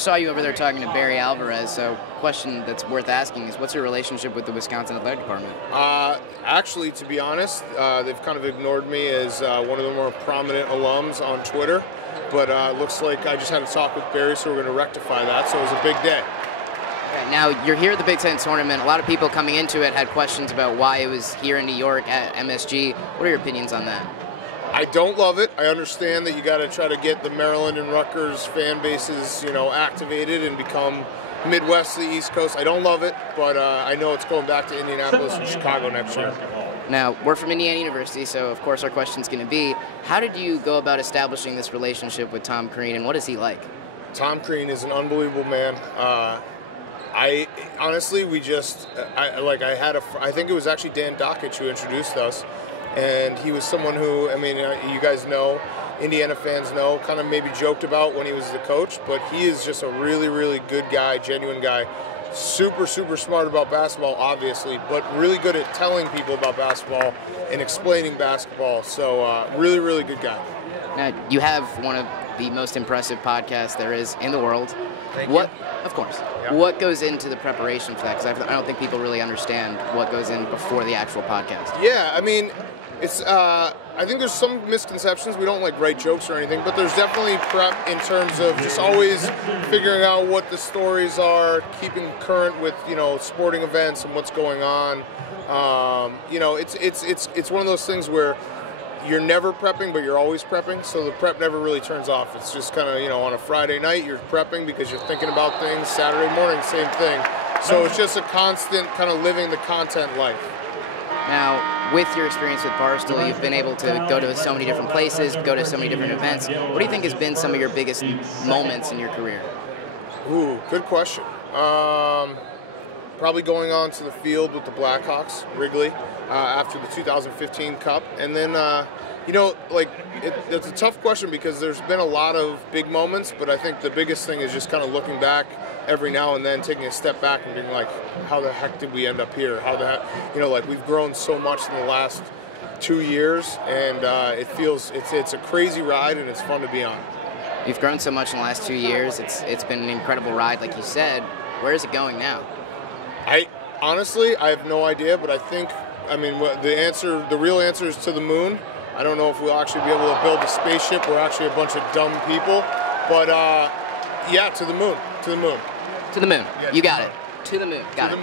Saw you over there talking to Barry Alvarez, so question that's worth asking is, what's your relationship with the Wisconsin Athletic Department? Actually, to be honest, they've kind of ignored me as one of the more prominent alums on Twitter, but looks like I just had a talk with Barry, so we're going to rectify that, so it was a big day. Okay, now, you're here at the Big Ten tournament. A lot of people coming into it had questions about why it was here in New York at MSG. What are your opinions on that? I don't love it. I understand that you got to try to get the Maryland and Rutgers fan bases, activated and become Midwest to the East Coast. I don't love it, but I know it's going back to Indianapolis and Chicago next year. Now, we're from Indiana University, so of course our question's going to be, how did you go about establishing this relationship with Tom Crean, and what is he like? Tom Crean is an unbelievable man. I honestly, I think it was actually Dan Dockich who introduced us. And he was someone who, you guys know, Indiana fans know, kind of maybe joked about when he was the coach, but he is just a really, really good guy, genuine guy. Super, super smart about basketball, obviously, but really good at telling people about basketball and explaining basketball. So really, really good guy. Now, you have one of the most impressive podcasts there is in the world. Thank you. Of course. Yeah. What goes into the preparation for that? Because I don't think people really understand what goes in before the actual podcast. Yeah, it's. I think there's some misconceptions. We don't write jokes or anything, but there's definitely prep in terms of just always figuring out what the stories are, keeping current with sporting events and what's going on. It's one of those things where you're never prepping, but you're always prepping, so the prep never really turns off. It's just kind of, on a Friday night, you're prepping because you're thinking about things. Saturday morning, same thing. So it's just a constant kind of living the content life. Now, with your experience with Barstool, you've been able to go to so many different places, go to so many different events. What do you think has been some of your biggest moments in your career? Ooh, good question. Probably going on to the field with the Blackhawks, Wrigley, after the 2015 Cup. And then, it's a tough question because there's been a lot of big moments, but I think the biggest thing is just kind of looking back every now and then, taking a step back and being like, how the heck did we end up here? How the heck, we've grown so much in the last 2 years, and it feels, it's a crazy ride and it's fun to be on. You've grown so much in the last 2 years. It's been an incredible ride, like you said. Where is it going now? Honestly, I have no idea, but I think, the real answer is to the moon. I don't know if we'll actually be able to build a spaceship. We're actually a bunch of dumb people, but yeah, to the moon. To the moon. To the moon. Yeah, you got it. To the moon. Got it.